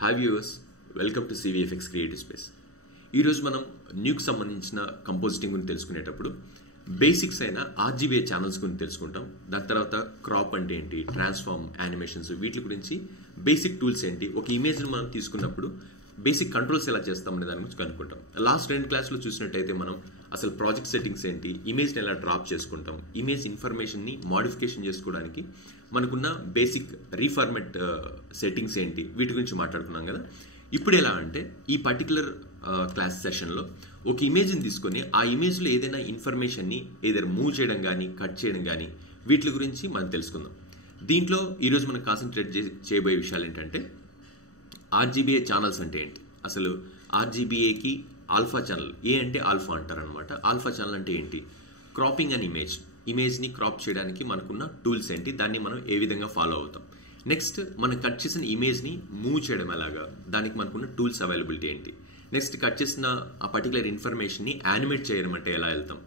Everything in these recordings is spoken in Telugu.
Hi viewers, welcome to CVFX creative space. ఈరోజు మనం న్యూకి సంబంధించిన కంపోజిటింగ్ గురించి తెలుసుకునేటప్పుడు బేసిక్స్ అయిన RGBA ఛానల్స్ గురించి తెలుసుకుంటాం. దాని తర్వాత క్రాప్ అంటే ఏంటి, ట్రాన్స్ఫార్మ్, యానిమేషన్స్, వీటి గురించి బేసిక్ టూల్స్ ఏంటి, ఒక ఇమేజ్ని మనం తీసుకున్నప్పుడు బేసిక్ కంట్రోల్స్ ఎలా చేస్తామనే దాని గురించి కనుక్కుంటాం. లాస్ట్ 2 క్లాస్లో చూసినట్టయితే మనం అసలు ప్రాజెక్ట్ సెట్టింగ్స్ ఏంటి, ఇమేజ్ని ఎలా డ్రాప్ చేసుకుంటాం, ఇమేజ్ ఇన్ఫర్మేషన్ని మాడిఫికేషన్ చేసుకోవడానికి మనకున్న బేసిక్ రీఫార్మెట్ సెట్టింగ్స్ ఏంటి, వీటి గురించి మాట్లాడుకున్నాం కదా. ఇప్పుడు ఎలా అంటే ఈ పర్టికులర్ క్లాస్ సెషన్లో ఒక ఇమేజ్ని తీసుకొని ఆ ఇమేజ్లో ఏదైనా ఇన్ఫర్మేషన్ని ఏదైనా మూవ్ చేయడం కానీ కట్ చేయడం కానీ వీటి గురించి మనం తెలుసుకుందాం. దీంట్లో ఈరోజు మనం కాన్సన్ట్రేట్ చేయబోయే విషయాలు ఏంటంటే RGBA ఛానల్స్ అంటే ఏంటి, అసలు RGBAకి ఆల్ఫా ఛానల్, ఏ అంటే ఆల్ఫా అంటారనమాట. ఆల్ఫా ఛానల్ అంటే ఏంటి, క్రాపింగ్ అండ్ ఇమేజ్ని క్రాప్ చేయడానికి మనకున్న టూల్స్ ఏంటి, దాన్ని మనం ఏ విధంగా ఫాలో అవుతాం. నెక్స్ట్ మనం కట్ చేసిన ఇమేజ్ని మూవ్ చేయడం ఎలాగా, దానికి మనకున్న టూల్స్ అవైలబిలిటీ ఏంటి. నెక్స్ట్ కట్ చేసిన ఆ పర్టికులర్ ఇన్ఫర్మేషన్ని యానిమేట్ చేయడం అంటే ఎలా వెళ్తాం.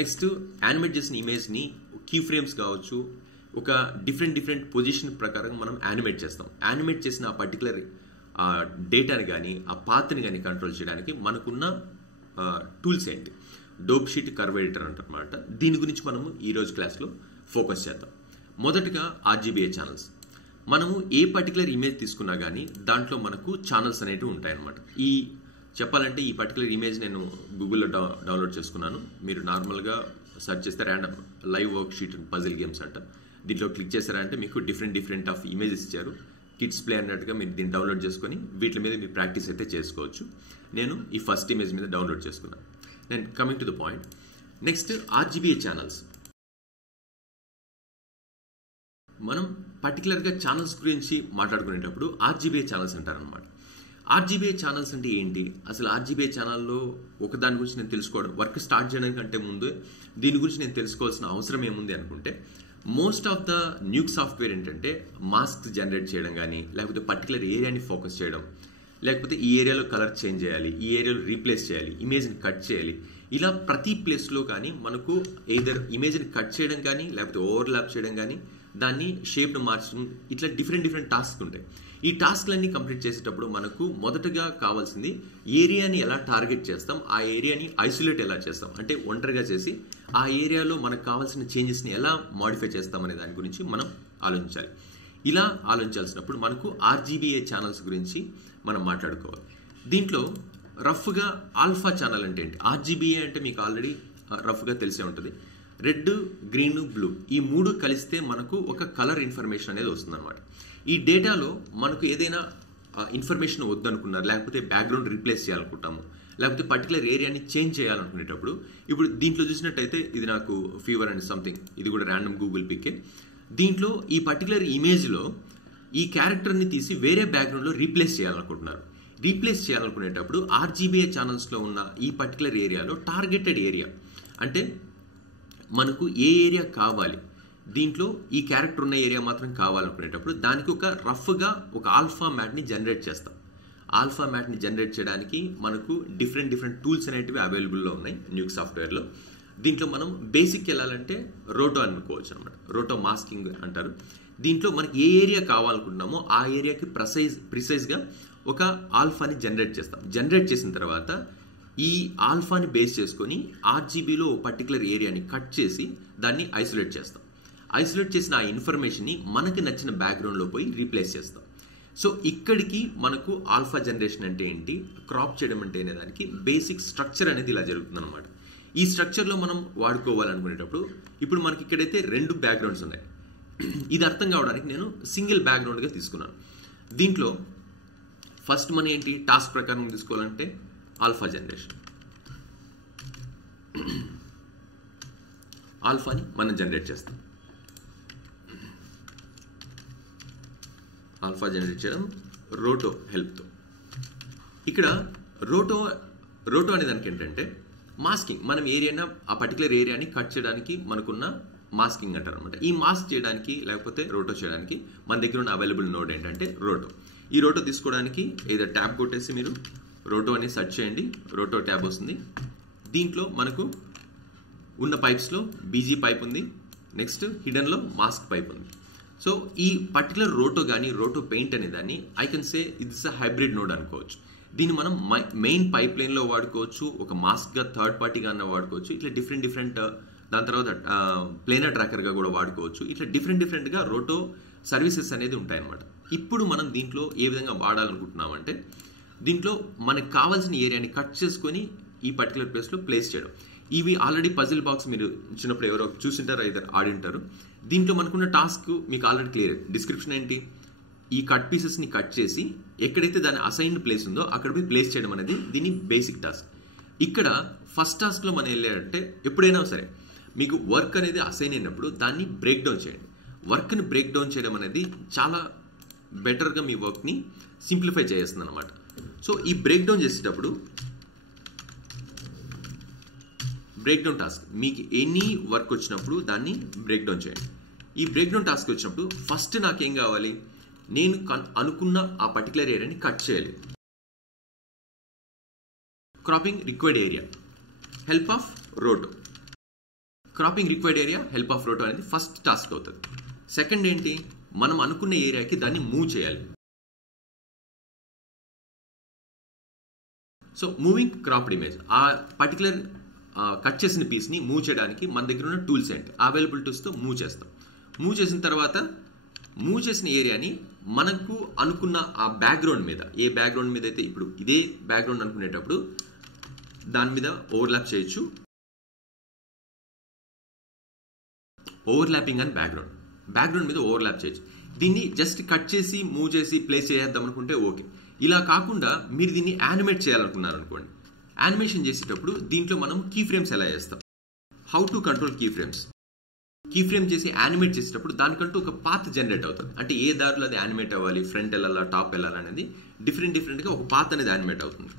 నెక్స్ట్ యానిమేట్ చేసిన ఇమేజ్ని కీ ఫ్రేమ్స్ కావచ్చు, ఒక డిఫరెంట్ పొజిషన్ ప్రకారం మనం యానిమేట్ చేస్తాం. యానిమేట్ చేసిన ఆ పర్టికులర్ డేటాని కానీ ఆ పాత్ని కానీ కంట్రోల్ చేయడానికి మనకున్న టూల్స్ ఏంటి, డోప్ షీట్, కర్వ్ ఎడిటర్ అంటారన్నమాట. దీని గురించి మనము ఈరోజు క్లాస్లో ఫోకస్ చేద్దాం. మొదటగా RGBA ఛానల్స్. మనము ఏ పర్టికులర్ ఇమేజ్ తీసుకున్నా కానీ దాంట్లో మనకు ఛానల్స్ అనేవి ఉంటాయన్నమాట. చెప్పాలంటే ఈ పర్టికులర్ ఇమేజ్ నేను గూగుల్లో డౌన్లోడ్ చేసుకున్నాను. మీరు నార్మల్గా సెర్చ్ చేస్తే random live work sheet puzzle games అంట, దీంట్లో క్లిక్ చేశారంటే మీకు డిఫరెంట్ ఆఫ్ ఇమేజెస్ ఇచ్చారు. కిడ్స్ ప్లే అన్నట్టుగా మీరు దీన్ని డౌన్లోడ్ చేసుకొని వీటి మీద మీరు ప్రాక్టీస్ అయితే చేసుకోవచ్చు. నేను ఈ ఫస్ట్ ఇమేజ్ మీద డౌన్లోడ్ చేసుకున్నాను. నేను coming to the point. Next RGBA channels. మనం పర్టికులర్గా ఛానల్స్ గురించి మాట్లాడుకునేటప్పుడు RGBA ఛానల్స్ అంటారనమాట. RGBA ఛానల్స్ అంటే ఏంటి, అసలు RGBA ఛానల్లో ఒకదాని గురించి నేను తెలుసుకోవడం, వర్క్ స్టార్ట్ చేయడానికంటే ముందు దీని గురించి నేను తెలుసుకోవాల్సిన అవసరం ఏముంది అనుకుంటే, most of the Nuke software ఏంటంటే మాస్క్ జనరేట్ చేయడం కానీ, లేకపోతే పర్టికులర్ ఏరియాని ఫోకస్ చేయడం, లేకపోతే ఈ ఏరియాలో కలర్ చేంజ్ చేయాలి, ఈ ఏరియాలో రీప్లేస్ చేయాలి, ఇమేజ్ని కట్ చేయాలి, ఇలా ప్రతి ప్లేస్లో కానీ మనకు ఎయిదర్ ఇమేజ్ని కట్ చేయడం కానీ, లేకపోతే ఓవర్లాప్ చేయడం కానీ, దాన్ని షేప్ను మార్చడం, ఇట్లా డిఫరెంట్ టాస్క్ ఉంటాయి. ఈ టాస్క్లన్నీ కంప్లీట్ చేసేటప్పుడు మనకు మొదటగా కావాల్సింది ఏరియాని ఎలా టార్గెట్ చేస్తాం, ఆ ఏరియాని ఐసోలేట్ ఎలా చేస్తాం, అంటే ఒంటరిగా చేసి ఆ ఏరియాలో మనకు కావాల్సిన చేంజెస్ని ఎలా మాడిఫై చేస్తాం అనే దాని గురించి మనం ఆలోచించాలి. ఇలా ఆలోచించాల్సినప్పుడు మనకు RGBA ఛానల్స్ గురించి మనం మాట్లాడుకోవాలి. దీంట్లో రఫ్గా ఆల్ఫా ఛానల్ అంటే ఏంటి, RGBA అంటే మీకు ఆల్రెడీ రఫ్గా తెలిసే ఉంటుంది. రెడ్, గ్రీన్, బ్లూ ఈ 3 కలిస్తే మనకు ఒక కలర్ ఇన్ఫర్మేషన్ అనేది వస్తుంది అనమాట. ఈ డేటాలో మనకు ఏదైనా ఇన్ఫర్మేషన్ వద్దనుకున్నారు, లేకపోతే బ్యాక్గ్రౌండ్ రీప్లేస్ చేయాలనుకుంటాము, లేకపోతే పర్టికులర్ ఏరియాని చేంజ్ చేయాలనుకునేటప్పుడు, ఇప్పుడు దీంట్లో చూసినట్టయితే ఇది నాకు ఫీవర్ అండ్ సంథింగ్, ఇది కూడా ర్యాండమ్ గూగుల్ పికే. దీంట్లో ఈ పర్టికులర్ ఇమేజ్లో ఈ క్యారెక్టర్ని తీసి వేరే బ్యాక్గ్రౌండ్లో రీప్లేస్ చేయాలనుకుంటున్నారు. రీప్లేస్ చేయాలనుకునేటప్పుడు RGBA ఛానల్స్లో ఉన్న ఈ పర్టికులర్ ఏరియాలో టార్గెటెడ్ ఏరియా, అంటే మనకు ఏ ఏరియా కావాలి, దీంట్లో ఈ క్యారెక్టర్ ఉన్న ఏరియా మాత్రం కావాలనుకునేటప్పుడు దానికి ఒక రఫ్గా ఒక ఆల్ఫా మ్యాట్ని జనరేట్ చేస్తాం. ఆల్ఫా మ్యాట్ని జనరేట్ చేయడానికి మనకు డిఫరెంట్ టూల్స్ అనేటివి అవైలబుల్లో ఉన్నాయి న్యూక్ సాఫ్ట్వేర్లో. దీంట్లో మనం బేసిక్ వెళ్ళాలంటే రోటో అనుకోవచ్చు అనమాట. రోటో మాస్కింగ్ అంటారు. దీంట్లో మనకి ఏ ఏరియా కావాలనుకుంటున్నామో ఆ ఏరియాకి ప్రిసైజ్గా ఒక ఆల్ఫాని జనరేట్ చేస్తాం. జనరేట్ చేసిన తర్వాత ఈ ఆల్ఫాని బేస్ చేసుకొని RGBలో పర్టికులర్ ఏరియాని కట్ చేసి దాన్ని ఐసోలేట్ చేస్తాం. ఐసోలేట్ చేసిన ఆ ఇన్ఫర్మేషన్ని మనకి నచ్చిన బ్యాక్గ్రౌండ్లో పోయి రీప్లేస్ చేస్తాం. సో ఇక్కడికి మనకు ఆల్ఫా జనరేషన్ అంటే ఏంటి, క్రాప్ చేయడం అంటే అనే దానికి బేసిక్ స్ట్రక్చర్ అనేది ఇలా జరుగుతుంది అనమాట. ఈ స్ట్రక్చర్లో మనం వాడుకోవాలనుకునేటప్పుడు ఇప్పుడు మనకి ఇక్కడైతే 2 బ్యాక్గ్రౌండ్స్ ఉన్నాయి. ఇది అర్థం కావడానికి నేను సింగిల్ బ్యాక్గ్రౌండ్గా తీసుకున్నాను. దీంట్లో ఫస్ట్ మనం ఏంటి టాస్క్ ప్రకారం తీసుకోవాలంటే ఆల్ఫా జనరేషన్, ఆల్ఫాని మనం జనరేట్ చేస్తాం. ఆల్ఫా జనరేట్ చేయడం రోటో హెల్ప్తో. ఇక్కడ రోటో అనే దానికి ఏంటంటే మాస్కింగ్, మనం ఏరియానా ఆ పర్టికులర్ ఏరియాని కట్ చేయడానికి మనకున్న మాస్కింగ్ అంటారు అనమాట. ఈ మాస్క్ చేయడానికి లేకపోతే రోటో చేయడానికి మన దగ్గర ఉన్న అవైలబుల్ నోడ్ ఏంటంటే రోటో. ఈ రోటో తీసుకోవడానికి ఏదో ట్యాబ్ కొట్టేసి మీరు రోటో అని సెర్చ్ చేయండి, రోటో ట్యాబ్ వస్తుంది. దీంట్లో మనకు ఉన్న పైప్స్లో BG పైప్ ఉంది, నెక్స్ట్ హిడెన్లో మాస్క్ పైప్ ఉంది. సో ఈ పర్టికులర్ రోటో కానీ రోటో పెయింట్ అనే దాన్ని I can say it's a hybrid node అనుకోవచ్చు. దీన్ని మనం మెయిన్ పైప్ లైన్లో వాడుకోవచ్చు, ఒక మాస్క్గా థర్డ్ పార్టీగా అన్న వాడుకోవచ్చు, ఇట్లా డిఫరెంట్ దాని తర్వాత ప్లేనర్ ట్రాకర్గా కూడా వాడుకోవచ్చు. ఇట్లా డిఫరెంట్గా రోటో సర్వీసెస్ అనేది ఉంటాయన్నమాట. ఇప్పుడు మనం దీంట్లో ఏ విధంగా వాడాలనుకుంటున్నామంటే దీంట్లో మనకు కావాల్సిన ఏరియాని కట్ చేసుకొని ఈ పర్టికులర్ ప్లేస్లో ప్లేస్ చేయడం. ఇవి ఆల్రెడీ పజిల్ బాక్స్ మీరు ఇచ్చినప్పుడు ఎవరో చూసింటారో ఇద్దరు ఆడింటారు. దీంట్లో మనకున్న టాస్క్ మీకు ఆల్రెడీ క్లియర్. డిస్క్రిప్షన్ ఏంటి, ఈ కట్ పీసెస్ని కట్ చేసి ఎక్కడైతే దాని అసైన్డ్ ప్లేస్ ఉందో అక్కడ పోయి ప్లేస్ చేయడం అనేది దీని బేసిక్ టాస్క్. ఇక్కడ ఫస్ట్ టాస్క్లో మనం వెళ్ళాడంటే ఎప్పుడైనా సరే మీకు వర్క్ అనేది అసైన్ అయినప్పుడు దాన్ని బ్రేక్ డౌన్ చేయండి. వర్క్ని బ్రేక్ డౌన్ చేయడం అనేది చాలా బెటర్గా మీ వర్క్ని సింప్లిఫై చేస్తుంది అనమాట. సో ఈ బ్రేక్ డౌన్ చేసేటప్పుడు బ్రేక్ డౌన్ టాస్క్ మీకు ఎనీ వర్క్ వచ్చినప్పుడు దాన్ని బ్రేక్ డౌన్ చేయండి. ఈ బ్రేక్ డౌన్ టాస్క్ వచ్చినప్పుడు ఫస్ట్ నాకేం కావాలి, నేను అనుకున్న ఆ పర్టికులర్ ఏరియాని కట్ చేయాలి. Cropping required area, help of రోటో. Cropping required area, help of రోటో అనేది ఫస్ట్ టాస్క్ అవుతుంది. సెకండ్ ఏంటి, మనం అనుకున్న ఏరియాకి దాన్ని మూవ్ చేయాలి. సో మూవింగ్ క్రాప్డ్ ఇమేజ్, ఆ పర్టికులర్ కట్ చేసిన పీస్ని మూవ్ చేయడానికి మన దగ్గర ఉన్న టూల్స్ ఏంటి, అవైలబుల్ టూల్స్తో మూవ్ చేస్తాం. మూవ్ చేసిన తర్వాత మూవ్ చేసిన ఏరియాని మనకు అనుకున్న ఆ బ్యాక్గ్రౌండ్ మీద, ఏ బ్యాక్గ్రౌండ్ మీద అయితే ఇప్పుడు ఇదే బ్యాక్గ్రౌండ్ అనుకునేటప్పుడు దాని మీద ఓవర్లాప్ చేయొచ్చు. ఓవర్లాపింగ్ అండ్ బ్యాక్గ్రౌండ్ మీద ఓవర్లాప్ చేయొచ్చు. దీన్ని జస్ట్ కట్ చేసి మూవ్ చేసి ప్లేస్ చేద్దాం అనుకుంటే ఓకే. ఇలా కాకుండా మీరు దీన్ని యానిమేట్ చేయాలనుకున్నారు అనుకోండి, యానిమేషన్ చేసేటప్పుడు దీంట్లో మనం కీ ఫ్రేమ్స్ ఎలా చేస్తాం, how to control key frames. Key frame చేసి యానిమేట్ చేసేటప్పుడు దానికంటూ ఒక పాత్ జనరేట్ అవుతుంది. అంటే ఏ దారిలో అది యానిమేట్ అవ్వాలి, ఫ్రంట్ వెళ్ళాలా టాప్ వెళ్ళాలా అనేది డిఫరెంట్గా ఒక పాత్ అనేది యానిమేట్ అవుతుంది.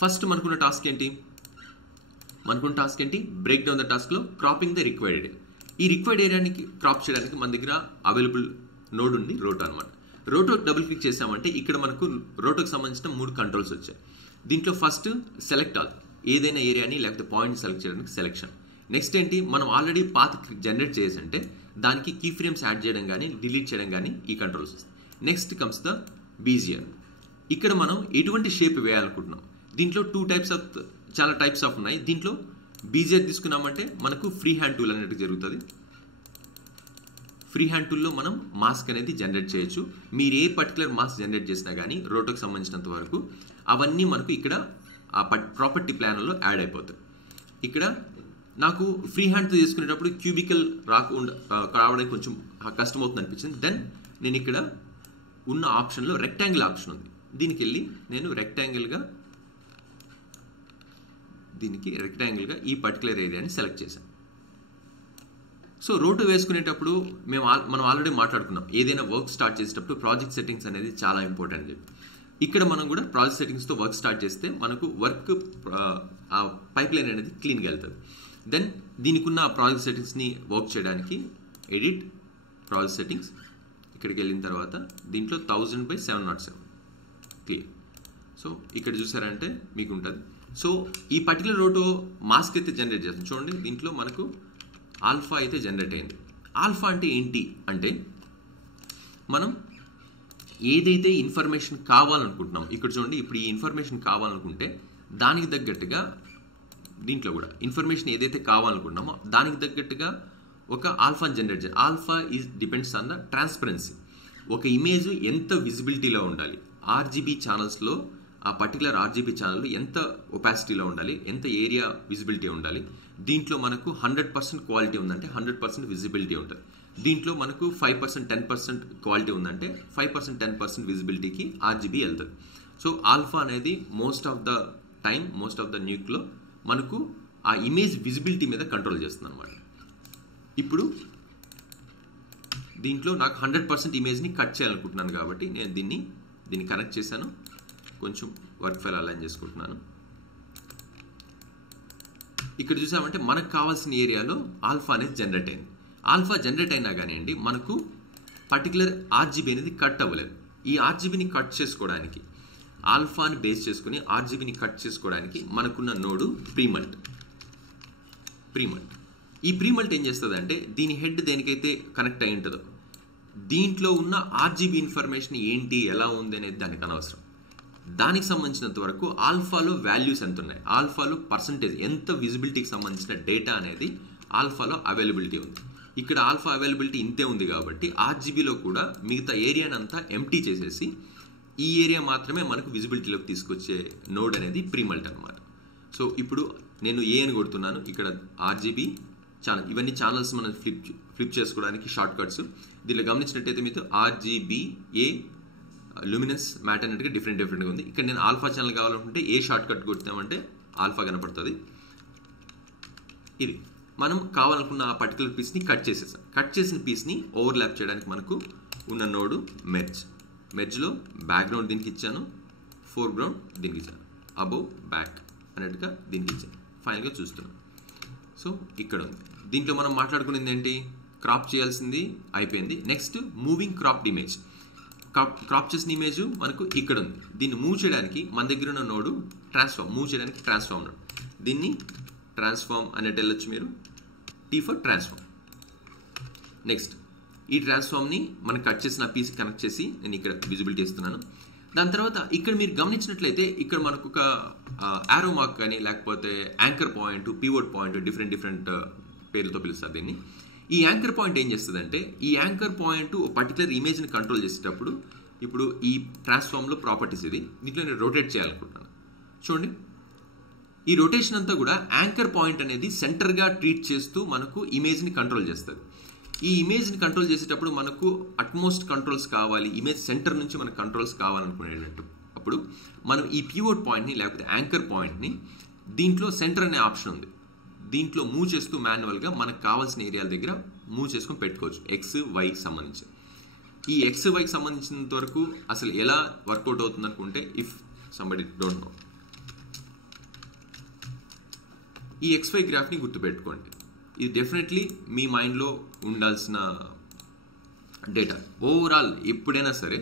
ఫస్ట్ మనకున్న టాస్క్ ఏంటి, బ్రేక్ డౌన్ ద టాస్క్లో క్రాపింగ్ ద రిక్వైర్డ్ ఏరియా. ఈ రిక్వైర్డ్ ఏరియాని క్రాప్ చేయడానికి మన దగ్గర అవైలబుల్ నోడ్ ఉంది, రోటో అనమాట. రోటో డబుల్ క్లిక్ చేసామంటే ఇక్కడ మనకు రోటోకి సంబంధించిన 3 కంట్రోల్స్ వచ్చాయి. దీంట్లో ఫస్ట్ సెలెక్ట్ ఆల్, ఏదైనా ఏరియాని లేకపోతే పాయింట్ సెలెక్ట్ చేయడానికి సెలెక్షన్. నెక్స్ట్ ఏంటి, మనం ఆల్రెడీ పాత్ జనరేట్ చేసేంటే దానికి కీ ఫ్రేమ్స్ యాడ్ చేయడం కానీ డిలీట్ చేయడం కానీ ఈ కంట్రోల్స్ వస్తాయి. Next comes the Bezier. ఇక్కడ మనం ఎటువంటి షేప్ వేయాలనుకుంటున్నాం. దీంట్లో చాలా టైప్స్ ఆఫ్ ఉన్నాయి. దీంట్లో బీజియర్ తీసుకున్నామంటే మనకు ఫ్రీ హ్యాండ్ టూల్ అనేది జరుగుతుంది. ఫ్రీ హ్యాండ్ టూల్లో మనం మాస్క్ అనేది జనరేట్ చేయొచ్చు. మీరు ఏ పర్టికులర్ మాస్క్ జనరేట్ చేసినా కానీ రోటోకి సంబంధించినంత వరకు అవన్నీ మనకు ఇక్కడ ఆ ప్రాపర్టీ ప్లాన్లో యాడ్ అయిపోతాయి. ఇక్కడ నాకు ఫ్రీ హ్యాండ్తో చేసుకునేటప్పుడు క్యూబికల్ రావడానికి కొంచెం కష్టం అవుతుంది అనిపించింది. దెన్ నేను ఇక్కడ ఉన్న ఆప్షన్లో రెక్టాంగిల్ ఆప్షన్ ఉంది, దీనికి వెళ్ళి నేను రెక్టాంగిల్గా ఈ పర్టికులర్ ఏరియాని సెలెక్ట్ చేశాను. సో రోటో వేసుకునేటప్పుడు మనం ఆల్రెడీ మాట్లాడుకున్నాం, ఏదైనా వర్క్ స్టార్ట్ చేసేటప్పుడు ప్రాజెక్ట్ సెట్టింగ్స్ అనేది చాలా ఇంపార్టెంట్ అని చెప్పి. ఇక్కడ మనం కూడా ప్రాజెక్ట్ సెట్టింగ్స్తో వర్క్ స్టార్ట్ చేస్తే మనకు వర్క్ ఆ పైప్ లైన్ అనేది క్లీన్గా వెళ్తుంది. దెన్ దీనికి ఉన్న ప్రాజెక్ట్ సెట్టింగ్స్ని వర్క్ చేయడానికి ఎడిట్ ప్రాజెక్ట్ సెట్టింగ్స్, ఇక్కడికి వెళ్ళిన తర్వాత దీంట్లో 1000/707 క్లియర్. సో ఇక్కడ చూసారంటే మీకు ఉంటుంది. సో ఈ పర్టికులర్ రోటో మాస్క్ అయితే జనరేట్ చేస్తాం. చూడండి దీంట్లో మనకు ఆల్ఫా అయితే జనరేట్ అయింది. ఆల్ఫా అంటే ఏంటి అంటే మనం ఏదైతే ఇన్ఫర్మేషన్ కావాలనుకుంటున్నాం, ఇక్కడ చూడండి ఇప్పుడు ఈ ఇన్ఫర్మేషన్ కావాలనుకుంటే దానికి తగ్గట్టుగా దీంట్లో కూడా ఇన్ఫర్మేషన్ ఏదైతే కావాలనుకుంటున్నామో దానికి తగ్గట్టుగా ఒక ఆల్ఫాని జనరేట్ చేయాలి. Alpha depends on the transparency. ఒక ఇమేజ్ ఎంత విజిబిలిటీలో ఉండాలి, ఆర్జీబీ ఛానల్స్లో ఆ పర్టికులర్ ఆర్జీబీ ఛానల్ ఎంత ఒపాసిటీలో ఉండాలి, ఎంత ఏరియా విజిబిలిటీ ఉండాలి. దీంట్లో మనకు 100% క్వాలిటీ ఉందంటే 100% విజిబిలిటీ ఉంటుంది. దీంట్లో మనకు 5% 10% క్వాలిటీ ఉందంటే 5% 10% విజిబిలిటీకి ఆర్జీబీ వెళ్తుంది. సో ఆల్ఫా అనేది మోస్ట్ ఆఫ్ ద న్యూక్లో మనకు ఆ ఇమేజ్ విజిబిలిటీ మీద కంట్రోల్ చేస్తుంది అనమాట. ఇప్పుడు దీంట్లో నాకు 100% ఇమేజ్ని కట్ చేయాలనుకుంటున్నాను కాబట్టి నేను దీన్ని కనెక్ట్ చేశాను. కొంచెం వర్క్ ఫైల్ అలైన్ చేసుకుంటున్నాను. ఇక్కడ చూసామంటే మనకు కావాల్సిన ఏరియాలో ఆల్ఫా అనేది జనరేట్ అయింది. ఆల్ఫా జనరేట్ అయినా కానివ్వండి మనకు పర్టికులర్ ఆర్జీబీ అనేది కట్ అవ్వలేదు. ఈ ఆర్జీబీని కట్ చేసుకోవడానికి ఆల్ఫాని బేస్ చేసుకుని ఆర్జీబీని కట్ చేసుకోవడానికి మనకున్న నోడు ప్రీమల్ట్. ఈ ప్రీమల్ట్ ఏం చేస్తుంది అంటే దీని హెడ్ దేనికైతే కనెక్ట్ అయి ఉంటుందో దీంట్లో ఉన్న ఆర్జీబీ ఇన్ఫర్మేషన్ ఏంటి ఎలా ఉంది అనేది దానికి అనవసరం. దానికి సంబంధించినంత వరకు ఆల్ఫాలో వాల్యూస్ ఎంత ఉన్నాయి, ఆల్ఫాలో పర్సంటేజ్ ఎంత విజిబిలిటీకి సంబంధించిన డేటా అనేది ఆల్ఫాలో అవైలబిలిటీ ఉంది. ఇక్కడ ఆల్ఫా అవైలబిలిటీ ఇంతే ఉంది కాబట్టి ఆర్జీబీలో కూడా మిగతా ఏరియాని అంతా ఎంప్టీ చేసేసి ఈ ఏరియా మాత్రమే మనకు విజిబిలిటీలోకి తీసుకొచ్చే నోడ్ అనేది ప్రీమల్ట్ అనమాట. సో ఇప్పుడు నేను ఏ అని కొడుతున్నాను, ఇక్కడ ఆర్జీబీ ఛానల్, ఇవన్నీ ఛానల్స్ మనం ఫ్లిప్ చేసుకోవడానికి షార్ట్ కట్స్. దీనిలో గమనించినట్టయితే మీకు ఆర్జీబీ ఏ లూమినెన్స్ మ్యాట్ అన్నట్టుగా డిఫరెంట్గా ఉంది. ఇక్కడ నేను ఆల్ఫా ఛానల్ కావాలనుకుంటే ఏ షార్ట్ కట్ కొడతామంటే ఆల్ఫా కనపడుతుంది. ఇది మనం కావాలనుకున్న ఆ పర్టికులర్ పీస్ని కట్ చేసేసాం. కట్ చేసిన పీస్ని ఓవర్లాప్ చేయడానికి మనకు ఉన్న నోడు మెర్జ్లో బ్యాక్గ్రౌండ్ దీనికి ఇచ్చాను, ఫోర్గ్రౌండ్ దీనికి ఇచ్చాను, అబోవ్ బ్యాక్ అన్నట్టుగా దీనికి ఇచ్చాను. ఫైనల్గా చూస్తున్నాం. సో ఇక్కడ ఉంది. దీంట్లో మనం మాట్లాడుకునేది ఏంటి, క్రాప్ చేయాల్సింది అయిపోయింది. Next moving cropped image. Crop చేసిన ఇమేజ్ మనకు ఇక్కడ ఉంది. దీన్ని మూవ్ చేయడానికి మన దగ్గర ఉన్న నోడు ట్రాన్స్ఫార్మ్, మూవ్ చేయడానికి ట్రాన్స్ఫార్మ్ నోడ్. దీన్ని ట్రాన్స్ఫార్మ్ అనేది వెళ్ళొచ్చు మీరు, టీ ఫర్ ట్రాన్స్ఫార్మ్. నెక్స్ట్ ఈ ట్రాన్స్ఫార్మ్ని మనం కట్ చేసిన పీస్ కనెక్ట్ చేసి నేను ఇక్కడ విజిబిలిటీ ఇస్తున్నాను. దాని తర్వాత ఇక్కడ మీరు గమనించినట్లయితే ఇక్కడ మనకు ఒక యారో మార్క్ కానీ లేకపోతే anchor point, pivot point, different పేర్లతో పిలుస్తారు దీన్ని. ఈ యాంకర్ పాయింట్ ఏం చేస్తుందంటే ఈ యాంకర్ పాయింట్ ఒక పర్టికులర్ ఇమేజ్ని కంట్రోల్ చేసేటప్పుడు ఇప్పుడు ఈ ట్రాన్స్ఫార్మ్లో ప్రాపర్టీస్ ఇది, దీంట్లో నేను రొటేట్ చేయాలనుకుంటున్నాను. చూడండి ఈ రొటేషన్ అంతా కూడా యాంకర్ పాయింట్ అనేది సెంటర్గా ట్రీట్ చేస్తూ మనకు ఇమేజ్ని కంట్రోల్ చేస్తుంది. ఈ ఇమేజ్ని కంట్రోల్ చేసేటప్పుడు మనకు అట్మోస్ట్ కంట్రోల్స్ కావాలి, ఇమేజ్ సెంటర్ నుంచి మనకు కంట్రోల్స్ కావాలనుకునేటట్టు అప్పుడు మనం ఈ పివోట్ పాయింట్ని లేకపోతే యాంకర్ పాయింట్ని దీంట్లో సెంటర్ అనే ఆప్షన్ ఉంది, దీంట్లో మూవ్ చేస్తూ మాన్యువల్గా మనకు కావాల్సిన ఏరియాల దగ్గర మూవ్ చేసుకొని పెట్టుకోవచ్చు ఎక్స్ వైకి సంబంధించి. ఈ ఎక్స్ వైకి సంబంధించినంత వరకు అసలు ఎలా వర్కౌట్ అవుతుంది అనుకుంటే, ఇఫ్ సంబడి డోంట్ నో, ఈ XY గ్రాఫ్ని గుర్తుపెట్టుకోండి. ఇది డెఫినెట్లీ మీ మైండ్లో ఉండాల్సిన డేటా. ఓవరాల్ ఎప్పుడైనా సరే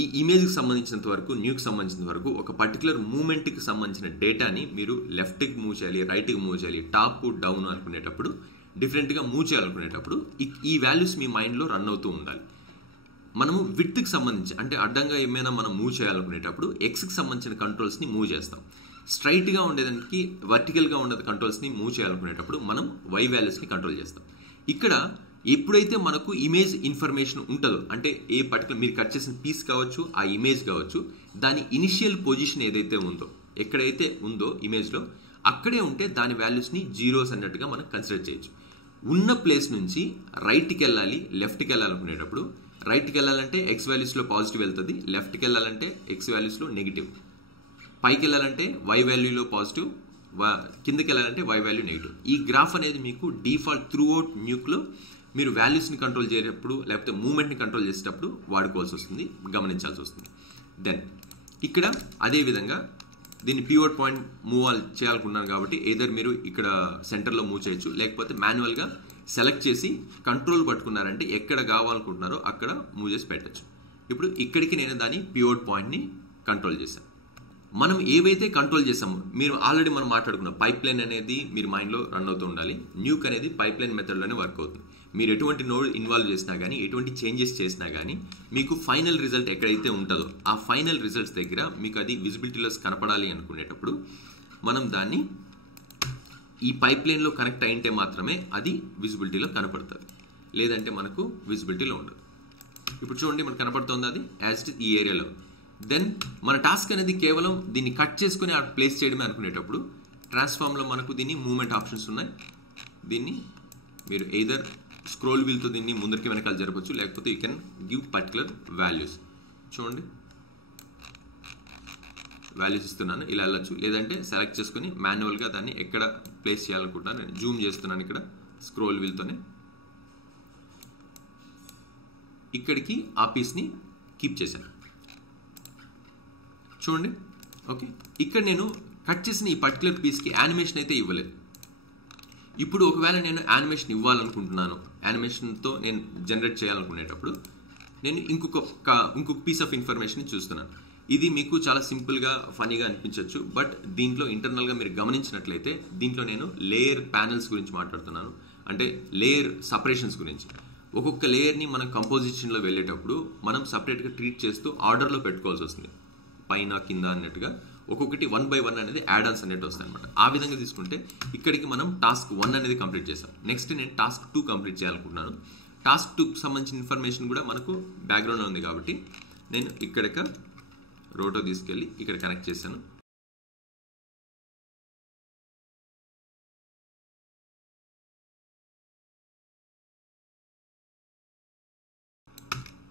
ఈ ఇమేజ్కి సంబంధించినంత వరకు, న్యూకి సంబంధించినంత వరకు ఒక పర్టికులర్ మూమెంట్కి సంబంధించిన డేటాని మీరు లెఫ్ట్కి మూవ్ చేయాలి, రైట్కి మూవ్ చేయాలి, టాప్ డౌన్ అనుకునేటప్పుడు, డిఫరెంట్గా మూవ్ చేయాలనుకునేటప్పుడు ఈ వాల్యూస్ మీ మైండ్లో రన్ అవుతూ ఉండాలి. మనము విడ్త్కి సంబంధించి అంటే అడ్డంగా ఏమైనా మనం మూవ్ చేయాలనుకునేటప్పుడు ఎక్స్కి సంబంధించిన కంట్రోల్స్ని మూవ్ చేస్తాం. స్ట్రైట్గా ఉండేదానికి వర్టికల్గా ఉండే కంట్రోల్స్ని మూవ్ చేయాలనుకునేటప్పుడు మనం వై వాల్యూస్ని కంట్రోల్ చేస్తాం. ఇక్కడ ఎప్పుడైతే మనకు ఇమేజ్ ఇన్ఫర్మేషన్ ఉంటుందో, అంటే ఏ పర్టికులర్ మీరు కట్ చేసిన పీస్ కావచ్చు, ఆ ఇమేజ్ కావచ్చు, దాని ఇనిషియల్ పొజిషన్ ఏదైతే ఉందో, ఎక్కడైతే ఉందో ఇమేజ్లో అక్కడే ఉంటే దాని వాల్యూస్ని జీరోస్ అన్నట్టుగా మనం కన్సిడర్ చేయొచ్చు. ఉన్న ప్లేస్ నుంచి రైట్కి వెళ్ళాలి, లెఫ్ట్కి వెళ్ళాలనుకునేటప్పుడు రైట్కి వెళ్ళాలంటే ఎక్స్ వాల్యూస్లో పాజిటివ్ వెళ్తుంది, లెఫ్ట్కి వెళ్ళాలంటే ఎక్స్ వాల్యూస్లో నెగిటివ్, పైకి వెళ్ళాలంటే వై వాల్యూలో పాజిటివ్, కిందకి వెళ్ళాలంటే వై వాల్యూ నెగిటివ్. ఈ గ్రాఫ్ అనేది మీకు డిఫాల్ట్ త్రూ అవుట్ న్యూక్లో మీరు వాల్యూస్ని కంట్రోల్ చేసేటప్పుడు లేకపోతే మూవ్మెంట్ని కంట్రోల్ చేసేటప్పుడు వాడుకోవాల్సి వస్తుంది, గమనించాల్సి వస్తుంది. దెన్ ఇక్కడ అదేవిధంగా దీన్ని పివోట్ పాయింట్ మూవ్ చేయాలనుకున్నాను కాబట్టి ఏదర్ మీరు ఇక్కడ సెంటర్లో మూవ్ చేయొచ్చు, లేకపోతే మాన్యువల్గా సెలెక్ట్ చేసి కంట్రోల్ పట్టుకున్నారంటే ఎక్కడ కావాలనుకుంటున్నారో అక్కడ మూవ్ చేసి పెట్టచ్చు. ఇప్పుడు ఇక్కడికి నేను దాని పివోట్ పాయింట్ని కంట్రోల్ చేశాను. మనం ఏవైతే కంట్రోల్ చేసామో, మీరు ఆల్రెడీ మనం మాట్లాడుకున్న పైప్ లైన్ అనేది మీరు మైండ్లో రన్ అవుతూ ఉండాలి. న్యూక్ అనేది పైప్ లైన్ మెథడ్లోనే వర్క్ అవుతుంది. మీరు ఎటువంటి నోడ్ ఇన్వాల్వ్ చేసినా కానీ, ఎటువంటి చేంజెస్ చేసినా కానీ మీకు ఫైనల్ రిజల్ట్ ఎక్కడైతే ఉంటుందో ఆ ఫైనల్ రిజల్ట్స్ దగ్గర మీకు అది విజిబిలిటీలో కనపడాలి అనుకునేటప్పుడు మనం దాన్ని ఈ పైప్ లైన్లో కనెక్ట్ అయింటే మాత్రమే అది విజిబిలిటీలో కనపడుతుంది, లేదంటే మనకు విజిబిలిటీలో ఉండదు. ఇప్పుడు చూడండి మనకు కనపడుతుంది అది యాజ్ ఇట్ ఈ ఏరియాలో. దెన్ మన టాస్క్ అనేది కేవలం దీన్ని కట్ చేసుకుని ఆ ప్లేస్ చేయడమే అనుకునేటప్పుడు ట్రాన్స్ఫార్మ్లో మనకు దీన్ని మూవ్మెంట్ ఆప్షన్స్ ఉన్నాయి. దీన్ని మీరు ఎయిదర్ స్క్రోల్ వీల్తో దీన్ని ముందరికి వెనకాల జరపచ్చు, లేకపోతే you can give particular values. చూడండి వాల్యూస్ ఇస్తున్నాను, ఇలా వెళ్ళచ్చు, లేదంటే సెలెక్ట్ చేసుకుని మాన్యువల్గా దాన్ని ఎక్కడ ప్లేస్ చేయాలనుకుంటున్నాను నేను జూమ్ చేస్తున్నాను ఇక్కడ స్క్రోల్ వీల్తోనే ఇక్కడికి ఆ పీస్ని కీప్ చేశాను. చూడండి ఓకే, ఇక్కడ నేను కట్ చేసిన ఈ పర్టికులర్ పీస్కి యానిమేషన్ అయితే ఇవ్వలేదు. ఇప్పుడు ఒకవేళ నేను యానిమేషన్ ఇవ్వాలనుకుంటున్నాను, యానిమేషన్తో నేను జనరేట్ చేయాలనుకునేటప్పుడు నేను ఇంకొక పీస్ ఆఫ్ ఇన్ఫర్మేషన్ చూస్తున్నాను. ఇది మీకు చాలా సింపుల్గా ఫనీగా అనిపించవచ్చు, బట్ దీంట్లో ఇంటర్నల్గా మీరు గమనించినట్లయితే దీంట్లో నేను లేయర్ ప్యానెల్స్ గురించి మాట్లాడుతున్నాను. అంటే లేయర్ సపరేషన్స్ గురించి. ఒక్కొక్క లేయర్ని మనం కంపోజిషన్లో వెళ్ళేటప్పుడు మనం సపరేట్గా ట్రీట్ చేస్తూ ఆర్డర్లో పెట్టుకోవాల్సి వస్తుంది, పైన కింద అన్నట్టుగా. ఒక్కొక్కటి 1 by 1 అనేది యాడ్ ఆన్స్ అనేవి వస్తాయి అనమాట. ఆ విధంగా తీసుకుంటే ఇక్కడికి మనం టాస్క్ 1 అనేది కంప్లీట్ చేస్తాం. నెక్స్ట్ నేను టాస్క్ 2 కంప్లీట్ చేయాలనుకుంటున్నాను. టాస్క్ 2కి సంబంధించిన ఇన్ఫర్మేషన్ కూడా మనకు బ్యాక్గ్రౌండ్లో ఉంది కాబట్టి నేను ఇక్కడిక రోటో తీసుకెళ్ళి ఇక్కడ కనెక్ట్ చేశాను.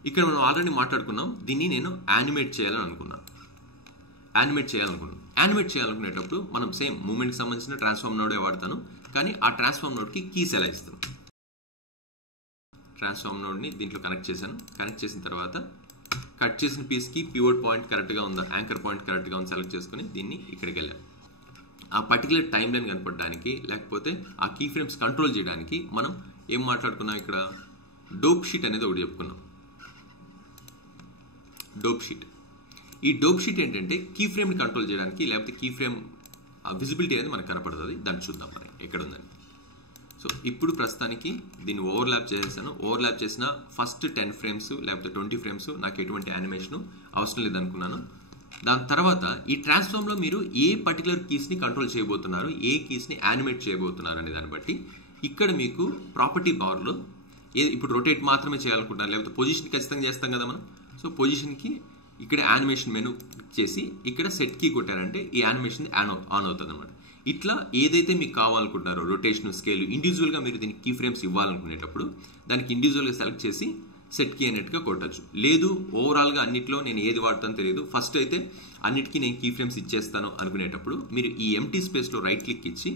ఇక్కడ మనం ఆల్రెడీ మాట్లాడుకున్నాం, దీన్ని నేను యానిమేట్ చేయాలనుకునేటప్పుడు మనం సేమ్ మూమెంట్కి సంబంధించిన ట్రాన్స్ఫార్మ్ నోడే వాడతాను, కానీ ఆ ట్రాన్స్ఫార్మ్ నోడ్కి కీస్ ఎలా ఇస్తాను. ట్రాన్స్ఫార్మ్ నోడ్ని దీంట్లో కనెక్ట్ చేశాను. కనెక్ట్ చేసిన తర్వాత కట్ చేసిన పీస్కి పివోట్ పాయింట్ కరెక్ట్గా ఉందా, యాంకర్ పాయింట్ కరెక్ట్గా ఉందా సెలెక్ట్ చేసుకుని దీన్ని ఇక్కడికి వెళ్ళాను. ఆ పర్టికులర్ టైం లైన్ కనపడడానికి లేకపోతే ఆ కీ ఫ్రేమ్స్ కంట్రోల్ చేయడానికి మనం ఏం మాట్లాడుకున్నాం, ఇక్కడ డోప్ షీట్ అనేది ఒకటి చెప్పుకున్నాం. Dope sheet. ఈ డోప్ షీట్ ఏంటంటే కీ ఫ్రేమ్ని కంట్రోల్ చేయడానికి, లేకపోతే కీ ఫ్రేమ్ విజిబిలిటీ అనేది మనకు కనపడుతుంది. దాన్ని చూద్దాం మరి ఎక్కడ ఉందని. సో ఇప్పుడు ప్రస్తుతానికి దీన్ని ఓవర్లాప్ చేసేసాను. ఓవర్లాప్ చేసిన ఫస్ట్ 10 ఫ్రేమ్స్ లేకపోతే 20 ఫ్రేమ్స్ నాకు ఎటువంటి యానిమేషన్ అవసరం లేదనుకున్నాను. దాని తర్వాత ఈ ట్రాన్స్ఫార్మ్లో మీరు ఏ పర్టికులర్ కీస్ని కంట్రోల్ చేయబోతున్నారు, ఏ కీస్ని యానిమేట్ చేయబోతున్నారు అనే దాన్ని బట్టి ఇక్కడ మీకు ప్రాపర్టీ బార్లో ఇప్పుడు రొటేట్ మాత్రమే చేయాలనుకుంటున్నారు, లేకపోతే పొజిషన్ ఖచ్చితంగా చేస్తాం కదా మనం. సో పొజిషన్కి ఇక్కడ యానిమేషన్ మెనూ క్లిక్ చేసి ఇక్కడ సెట్ కీ కొట్టారంటే ఈ యానిమేషన్ ఆన్ అవుతుంది అనమాట. ఇట్లా ఏదైతే మీకు కావాలనుకుంటున్నారో రొటేషన్, స్కేల్ ఇండివిజువల్గా మీరు దీనికి కీ ఫ్రేమ్స్ ఇవ్వాలనుకునేటప్పుడు దానికి ఇండివిజువల్గా సెలెక్ట్ చేసి సెట్ కీ అనేట్టుగా కొట్టచ్చు. లేదు ఓవరాల్గా అన్నిట్లో నేను ఏది వాడతానో తెలియదు, ఫస్ట్ అయితే అన్నిటికీ నేను కీ ఫ్రేమ్స్ ఇచ్చేస్తాను అనుకునేటప్పుడు మీరు ఈ ఎంటీ స్పేస్లో రైట్ క్లిక్ ఇచ్చి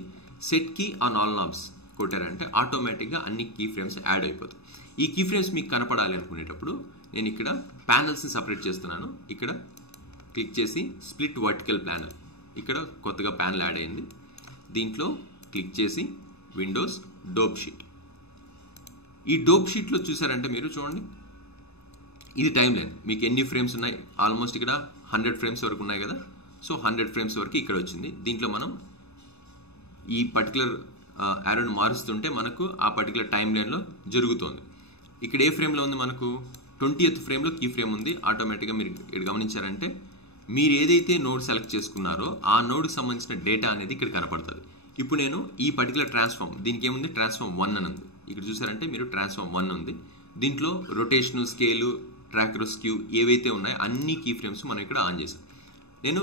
set key on all knobs కొట్టారంటే ఆటోమేటిక్గా అన్ని కీ ఫ్రేమ్స్ యాడ్ అయిపోతాయి. ఈ కీ ఫ్రేమ్స్ మీకు కనపడాలి అనుకునేటప్పుడు నేను ఇక్కడ ప్యానల్స్ని సపరేట్ చేస్తున్నాను. ఇక్కడ క్లిక్ చేసి స్ప్లిట్ వర్టికల్ ప్యానల్, ఇక్కడ కొత్తగా ప్యానల్ యాడ్ అయింది. దీంట్లో క్లిక్ చేసి విండోస్ డోప్ షీట్. ఈ డోప్ షీట్లో చూసారంటే మీరు చూడండి, ఇది టైం లైన్, మీకు ఎన్ని ఫ్రేమ్స్ ఉన్నాయి, ఆల్మోస్ట్ ఇక్కడ 100 ఫ్రేమ్స్ వరకు ఉన్నాయి కదా. సో 100 ఫ్రేమ్స్ వరకు ఇక్కడ వచ్చింది. దీంట్లో మనం ఈ పర్టికులర్ యారోని మారుస్తుంటే మనకు ఆ పర్టికులర్ టైం లైన్లో జరుగుతుంది. ఇక్కడ ఏ ఫ్రేమ్లో ఉంది, మనకు 20th ఫ్రేమ్లో కీ ఫ్రేమ్ ఉంది. ఆటోమేటిక్గా మీరు ఇక్కడ గమనించారంటే మీరు ఏదైతే నోడ్ సెలెక్ట్ చేసుకున్నారో ఆ నోడ్కి సంబంధించిన డేటా అనేది ఇక్కడ కనపడుతుంది. ఇప్పుడు నేను ఈ పర్టికులర్ ట్రాన్స్ఫార్మ్, దీనికి ఏముంది ట్రాన్స్ఫార్మ్ 1 అని ఉంది. ఇక్కడ చూసారంటే మీరు ట్రాన్స్ఫార్మ్ 1 ఉంది. దీంట్లో రొటేషను, స్కేలు, ట్రాకర్, స్క్యూ ఏవైతే ఉన్నాయో అన్ని కీ ఫ్రేమ్స్ మనం ఇక్కడ ఆన్ చేసాం. నేను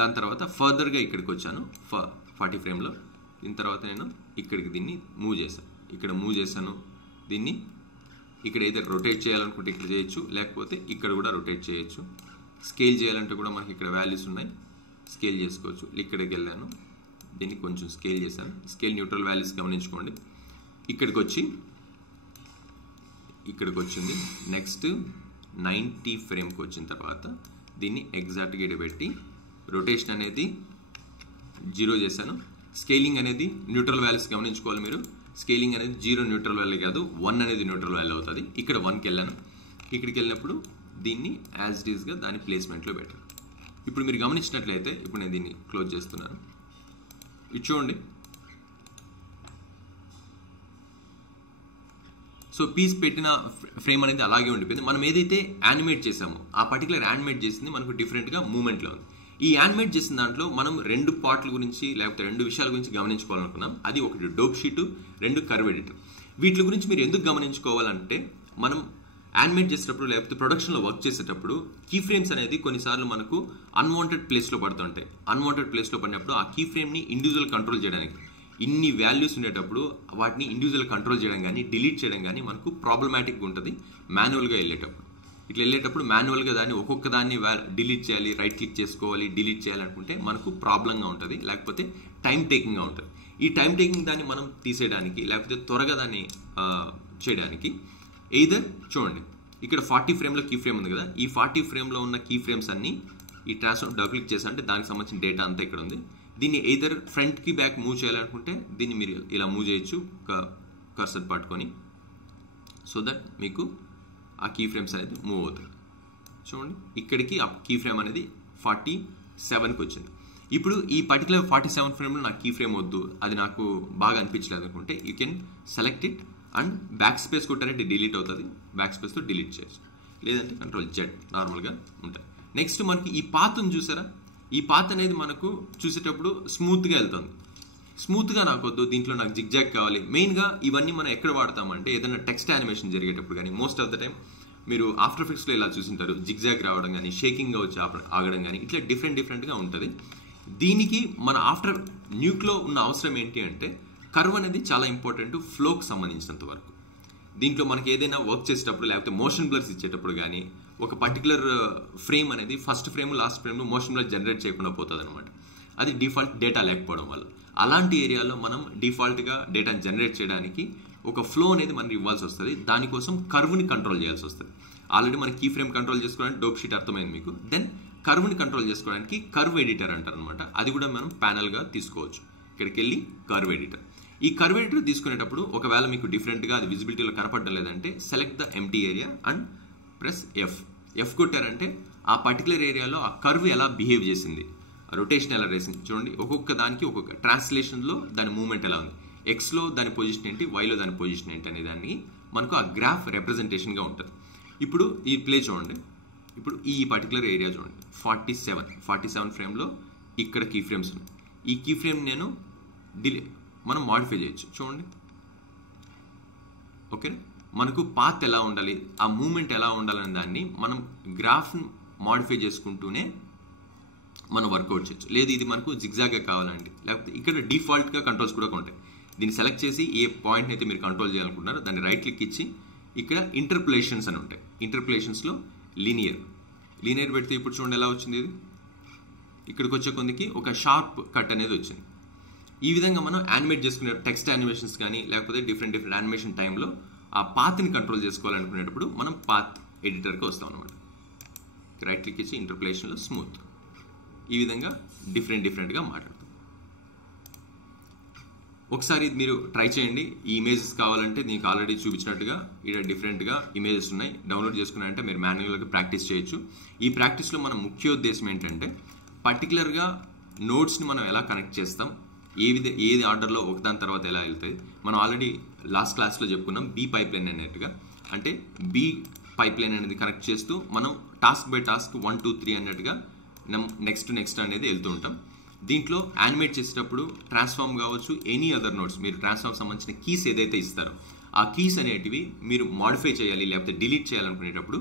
దాని తర్వాత ఫర్దర్గా ఇక్కడికి వచ్చాను 40 ఫ్రేమ్లో. దీని తర్వాత నేను ఇక్కడికి దీన్ని మూవ్ చేశాను. ఇక్కడ మూవ్ చేశాను. దీన్ని ఇక్కడ ఏదైతే రొటేట్ చేయాలనుకుంటే ఇక్కడ చేయొచ్చు, లేకపోతే ఇక్కడ కూడా రొటేట్ చేయొచ్చు. స్కేల్ చేయాలంటే కూడా మనకి ఇక్కడ వాల్యూస్ ఉన్నాయి, స్కేల్ చేసుకోవచ్చు. ఇక్కడికి వెళ్ళాను, దీన్ని కొంచెం స్కేల్ చేశాను. స్కేల్ న్యూట్రల్ వాల్యూస్ గమనించుకోండి. ఇక్కడికి వచ్చింది. నెక్స్ట్ 90 ఫ్రేమ్కి వచ్చిన తర్వాత దీన్ని ఎగ్జాక్ట్గా ఇక్కడ పెట్టి రొటేషన్ అనేది 0 చేశాను. స్కేలింగ్ అనేది న్యూట్రల్ వాల్యూస్ గమనించుకోవాలి మీరు. స్కేలింగ్ అనేది 0 న్యూట్రల్ వాల్యూ కాదు, 1 అనేది న్యూట్రల్ వాల్యూ అవుతుంది. ఇక్కడ 1కి వెళ్ళాను. ఇక్కడికి వెళ్ళినప్పుడు దీన్ని యాజ్ ఇట్ ఈస్గా దాని ప్లేస్మెంట్లో పెట్టాను. ఇప్పుడు మీరు గమనించినట్లయితే ఇప్పుడు నేను దీన్ని క్లోజ్ చేస్తున్నాను. ఇది చూడండి. సో పీస్ పెట్టిన ఫ్రేమ్ అనేది అలాగే ఉండిపోయింది. మనం ఏదైతే యానిమేట్ చేసామో ఆ పర్టికులర్ యానిమేట్ చేసింది మనకు డిఫరెంట్గా మూమెంట్లో ఉంది. ఈ యానిమేట్ చేసిన దాంట్లో మనం 2 పార్ట్ల గురించి లేకపోతే 2 విషయాల గురించి గమనించుకోవాలనుకున్నాం. అది ఒకటి డోప్ షీటు, 2 కర్వ్ ఎడిటర్. వీటి గురించి మీరు ఎందుకు గమనించుకోవాలంటే మనం యానిమేట్ చేసేటప్పుడు లేకపోతే ప్రొడక్షన్లో వర్క్ చేసేటప్పుడు కీ ఫ్రేమ్స్ అనేది కొన్నిసార్లు మనకు అన్వాంటెడ్ ప్లేస్లో పడుతుంటాయి. అన్వాంటెడ్ ప్లేస్లో పడినప్పుడు ఆ కీ ఫ్రేమ్ని ఇండివిజువల్ కంట్రోల్ చేయడానికి ఇన్ని వాల్యూస్ ఉండేటప్పుడు వాటిని ఇండివిజువల్ కంట్రోల్ చేయడం కానీ డిలీట్ చేయడం కానీ మనకు ప్రాబ్లమాటిక్గా ఉంటుంది. మాన్యువల్గా వెళ్ళేటప్పుడు మాన్యువల్గా దాన్ని ఒక్కొక్క దాన్ని డిలీట్ చేయాలి, రైట్ క్లిక్ చేసుకోవాలి, డిలీట్ చేయాలనుకుంటే మనకు ప్రాబ్లంగా ఉంటుంది, లేకపోతే టైం టేకింగ్గా ఉంటుంది. ఈ టైం టేకింగ్ దాన్ని మనం తీసేయడానికి లేకపోతే త్వరగా దాన్ని చేయడానికి ఎయిదర్ చూడండి ఇక్కడ 40 ఫ్రేమ్లో కీ ఫ్రేమ్ ఉంది కదా, ఈ 40 ఫ్రేమ్లో ఉన్న కీ ఫ్రేమ్స్ అన్ని ఈ ట్రాన్స్ఫార్మ్ డబుల్ క్లిక్ చేసా అంటే దానికి సంబంధించిన డేటా అంతా ఇక్కడ ఉంది. దీన్ని ఎయిదర్ ఫ్రంట్కి బ్యాక్ మూవ్ చేయాలనుకుంటే దీన్ని మీరు ఇలా మూవ్ చేయొచ్చు కర్సర్ పట్టుకొని, సో దట్ మీకు ఆ కీ ఫ్రేమ్స్ అనేది మూవ్ అవుతుంది. చూడండి ఇక్కడికి ఆ కీ ఫ్రేమ్ అనేది 47కి వచ్చింది. ఇప్పుడు ఈ పర్టికులర్ 47 ఫ్రేమ్లో నాకు కీ ఫ్రేమ్ వద్దు, అది నాకు బాగా అనిపించలేదు అనుకుంటే you can select it and backspace కొట్టారంటే డిలీట్ అవుతుంది, బ్యాక్ స్పేస్తో డిలీట్ చేయొచ్చు, లేదంటే Ctrl+Z నార్మల్గా ఉంటుంది. నెక్స్ట్ మనకి ఈ పాత్ ఉంది చూసారా, ఈ పాత్ అనేది మనకు చూసేటప్పుడు స్మూత్గా వెళ్తుంది. స్మూత్గా నాకు వద్దు, దీంట్లో నాకు జిగ్జాగ్ కావాలి. మెయిన్గా ఇవన్నీ మనం ఎక్కడ వాడతామంటే ఏదైనా టెక్స్ట్ యానిమేషన్ జరిగేటప్పుడు కానీ మోస్ట్ ఆఫ్ ద టైం మీరు ఆఫ్టర్ ఎఫెక్ట్స్లో ఇలా చూసింటారు, జిగ్జాగ్ రావడం కానీ షేకింగ్గా వచ్చి ఆగడం కానీ ఇట్లా డిఫరెంట్గా ఉంటుంది. దీనికి మన ఆఫ్టర్ న్యూక్లో ఉన్న అవసరం ఏంటి అంటే కర్వ్ అనేది చాలా ఇంపార్టెంట్ ఫ్లోకి సంబంధించినంత వరకు. దీంట్లో మనకి ఏదైనా వర్క్ చేసేటప్పుడు లేకపోతే మోషన్ బ్లర్స్ ఇచ్చేటప్పుడు కానీ ఒక పర్టికులర్ ఫ్రేమ్ అనేది ఫస్ట్ ఫ్రేమ్ లాస్ట్ ఫ్రేమ్లో మోషన్ బ్లర్ జనరేట్ చేయకుండా పోతుంది అనమాట. అది డిఫాల్ట్ డేటా లేకపోవడం వల్ల. అలాంటి ఏరియాలో మనం డిఫాల్ట్గా డేటాను జనరేట్ చేయడానికి ఒక ఫ్లో అనేది మనకి ఇవ్వాల్సి వస్తుంది. దానికోసం కర్వ్ని కంట్రోల్ చేయాల్సి వస్తుంది. ఆల్రెడీ మన కీ ఫ్రేమ్ కంట్రోల్ చేసుకోవడానికి డోప్ షీట్ అర్థమైంది మీకు. దెన్ కర్వ్ని కంట్రోల్ చేసుకోవడానికి కర్వ్ ఎడిటర్ అంటారు అనమాట. అది కూడా మనం ప్యానల్గా తీసుకోవచ్చు. ఇక్కడికి వెళ్ళి కర్వ్ ఎడిటర్, ఈ కర్వ్ ఎడిటర్ తీసుకునేటప్పుడు ఒకవేళ మీకు డిఫరెంట్గా అది విజిబిలిటీలో కనపడడం లేదంటే select the empty area and press F కొట్టారంటే ఆ పర్టికులర్ ఏరియాలో ఆ కర్వ్ ఎలా బిహేవ్ చేసింది, రొటేషన్ ఎలా వేసింది చూడండి. ఒక్కొక్క దానికి ఒక్కొక్క ట్రాన్స్లేషన్లో దాని మూవ్మెంట్ ఎలా ఉంది, ఎక్స్లో దాని పొజిషన్ ఏంటి, వైలో దాని పొజిషన్ ఏంటి అనే దాన్ని మనకు ఆ గ్రాఫ్ రిప్రజెంటేషన్గా ఉంటుంది. ఇప్పుడు ఈ ప్లే చూడండి, ఇప్పుడు ఈ పర్టికులర్ ఏరియా చూడండి 47 ఫ్రేమ్లో ఇక్కడ కీ ఫ్రేమ్స్ ఉన్నాయి. ఈ కీ ఫ్రేమ్ నేను మనం మాడిఫై చేయొచ్చు చూడండి. ఓకే, మనకు పాత్ ఎలా ఉండాలి, ఆ మూమెంట్ ఎలా ఉండాలనే దాన్ని మనం గ్రాఫ్ మాడిఫై చేసుకుంటూనే మనం వర్కౌట్ చేయొచ్చు. లేదు ఇది మనకు జిగ్జాగ్గా కావాలండి, లేకపోతే ఇక్కడ డిఫాల్ట్గా కంట్రోల్స్ కూడా ఉంటాయి. దీన్ని సెలెక్ట్ చేసి ఏ పాయింట్ని అయితే మీరు కంట్రోల్ చేయాలనుకుంటున్నారో దాన్ని రైట్ క్లిక్ ఇచ్చి ఇక్కడ ఇంటర్పోలేషన్స్ అని ఉంటాయి. ఇంటర్పోలేషన్స్లో లీనియర్ పెడితే ఇప్పుడు చూడండి ఎలా వచ్చింది. ఇది ఇక్కడికి వచ్చే కొందికి ఒక షార్ప్ కట్ అనేది వచ్చింది. ఈ విధంగా మనం యానిమేట్ చేసుకునే టెక్స్ట్ యానిమేషన్స్ కానీ లేకపోతే డిఫరెంట్ యానిమేషన్ టైంలో ఆ పాత్ని కంట్రోల్ చేసుకోవాలనుకునేటప్పుడు మనం పాత్ ఎడిటర్కి వస్తాం అనమాట. రైట్ క్లిక్ ఇచ్చి ఇంటర్పోలేషన్లో స్మూత్, ఈ విధంగా డిఫరెంట్గా మాట్లాడతాం. ఒకసారి మీరు ట్రై చేయండి. ఈ ఇమేజెస్ కావాలంటే మీకు ఆల్రెడీ చూపించినట్టుగా ఇక్కడ డిఫరెంట్గా ఇమేజెస్ ఉన్నాయి. డౌన్లోడ్ చేసుకున్నారంటే మీరు మాన్యువల్గా ప్రాక్టీస్ చేయొచ్చు. ఈ ప్రాక్టీస్లో మన ముఖ్యోద్దేశం ఏంటంటే పర్టికులర్గా నోట్స్ని మనం ఎలా కనెక్ట్ చేస్తాం, ఏది ఆర్డర్లో ఒకదాని తర్వాత ఎలా వెళ్తాయి. మనం ఆల్రెడీ లాస్ట్ క్లాస్లో చెప్పుకున్నాం బీ పైప్లైన్ అన్నట్టుగా. అంటే బీ పైప్లైన్ అనేది కనెక్ట్ చేస్తూ మనం టాస్క్ బై టాస్క్ 1 2 3 అన్నట్టుగా నెక్స్ట్ అనేది వెళ్తూ ఉంటాం. దీంట్లో యానిమేట్ చేసేటప్పుడు ట్రాన్స్ఫార్మ్ కావచ్చు, ఎనీ అదర్ నోట్స్ మీరు ట్రాన్స్ఫార్మ్ సంబంధించిన కీస్ ఏదైతే ఇస్తారో ఆ కీస్ అనేటివి మీరు మాడిఫై చేయాలి లేకపోతే డిలీట్ చేయాలనుకునేటప్పుడు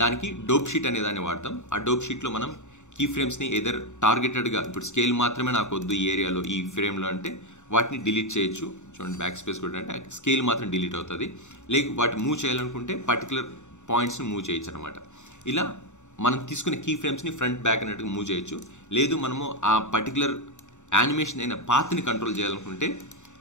దానికి డోప్ షీట్ అనే దాన్ని వాడతాం. ఆ డోప్ షీట్లో మనం కీ ఫ్రేమ్స్ని ఏదర్ టార్గెటెడ్గా ఇప్పుడు స్కేల్ మాత్రమే నాకు వద్దు ఈ ఏరియాలో ఈ ఫ్రేమ్లో అంటే వాటిని డిలీట్ చేయొచ్చు. చూడండి బ్యాక్ స్పేస్ కూడా అంటే స్కేల్ మాత్రం డిలీట్ అవుతుంది. లేక వాటి మూవ్ చేయాలనుకుంటే పర్టికులర్ పాయింట్స్ని మూవ్ చేయొచ్చు అనమాట. ఇలా మనం తీసుకునే కీ ఫ్రేమ్స్ని ఫ్రంట్ బ్యాక్ అన్నట్టుగా మూవ్ చేయొచ్చు. లేదు మనము ఆ పర్టికులర్ యానిమేషన్ అయిన పాత్ని కంట్రోల్ చేయాలనుకుంటే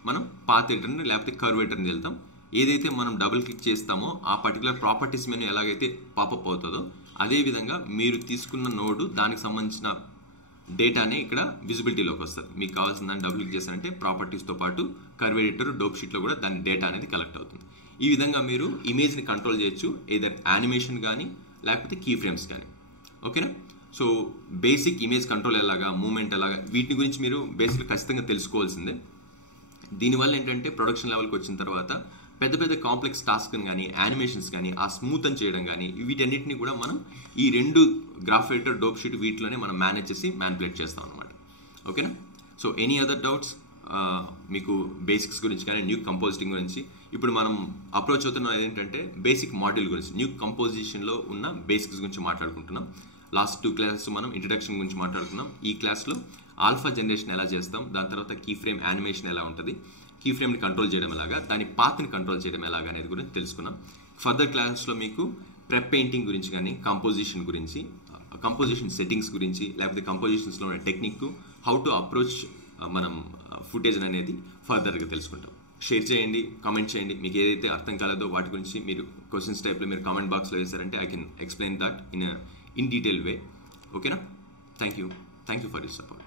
మనం పాత్ ఎడిటర్ని లేకపోతే కర్వ్ ఎడిటర్ని వెళ్తాం. ఏదైతే మనం డబుల్ క్లిక్ చేస్తామో ఆ పర్టికులర్ ప్రాపర్టీస్ మెనూ ఎలాగైతే పాపప్ అవుతుందో అదేవిధంగా మీరు తీసుకున్న నోడు దానికి సంబంధించిన డేటానే ఇక్కడ విజిబిలిటీలోకి వస్తుంది. మీకు కావాల్సిన దాన్ని డబుల్ క్లిక్ చేస్తారంటే ప్రాపర్టీస్తో పాటు కర్వ్ ఎడిటర్ డోప్ షీట్లో కూడా దాని డేటా అనేది కలెక్ట్ అవుతుంది. ఈ విధంగా మీరు ఇమేజ్ని కంట్రోల్ చేయొచ్చు, ఏదర్ యానిమేషన్ కానీ లేకపోతే కీ ఫ్రేమ్స్ కానీ. ఓకేనా? సో బేసిక్ ఇమేజ్ కంట్రోల్ ఎలాగా, మూమెంట్ ఎలాగా, వీటి గురించి మీరు బేసిక్గా ఖచ్చితంగా తెలుసుకోవాల్సిందే. దీనివల్ల ఏంటంటే ప్రొడక్షన్ లెవెల్కి వచ్చిన తర్వాత పెద్ద కాంప్లెక్స్ టాస్క్ని కానీ యానిమేషన్స్ కానీ ఆ స్మూత్ అని చేయడం కానీ వీటన్నిటిని కూడా మనం ఈ 2 గ్రాఫ్ ఎడిటర్ డోప్ షీట్ వీటిలోనే మనం మేనేజ్ చేసి మ్యానిపులేట్ చేస్తాం అనమాట. ఓకేనా? సో ఎనీ అదర్ డౌట్స్ మీకు బేసిక్స్ గురించి కానీ న్యూ కంపోజిటింగ్ గురించి ఇప్పుడు మనం అప్రోచ్ అవుతున్న ఏంటంటే బేసిక్ మాడ్యూల్ గురించి న్యూ కంపోజిషన్లో ఉన్న బేసిక్స్ గురించి మాట్లాడుకుంటున్నాం. లాస్ట్ 2 క్లాసెస్ మనం ఇంట్రడక్షన్ గురించి మాట్లాడుకున్నాం. ఈ క్లాస్లో ఆల్ఫా జనరేషన్ ఎలా చేస్తాం, దాని తర్వాత కీ ఫ్రేమ్ యానిమేషన్ ఎలా ఉంటుంది, కీ ఫ్రేమ్ని కంట్రోల్ చేయడం ఎలాగా, దాని పాత్ని కంట్రోల్ చేయడం ఎలాగా అనేది గురించి తెలుసుకున్నాం. ఫర్దర్ క్లాసెస్లో మీకు ప్రెప్ పెయింటింగ్ గురించి కానీ కంపోజిషన్ గురించి, కంపోజిషన్ సెట్టింగ్స్ గురించి లేకపోతే కంపోజిషన్స్లో ఉన్న టెక్నిక్, హౌ టు అప్రోచ్ మనం ఫుటేజ్ అనేది ఫర్దర్గా తెలుసుకుంటాం. షేర్ చేయండి, కామెంట్ చేయండి. మీకు ఏదైతే అర్థం కాలేదో వాటి గురించి మీరు క్వశ్చన్స్ టైప్లో మీరు కామెంట్ బాక్స్లో వేసారంటే I can explain that in detail way. ఓకేనా? Thank you for your support.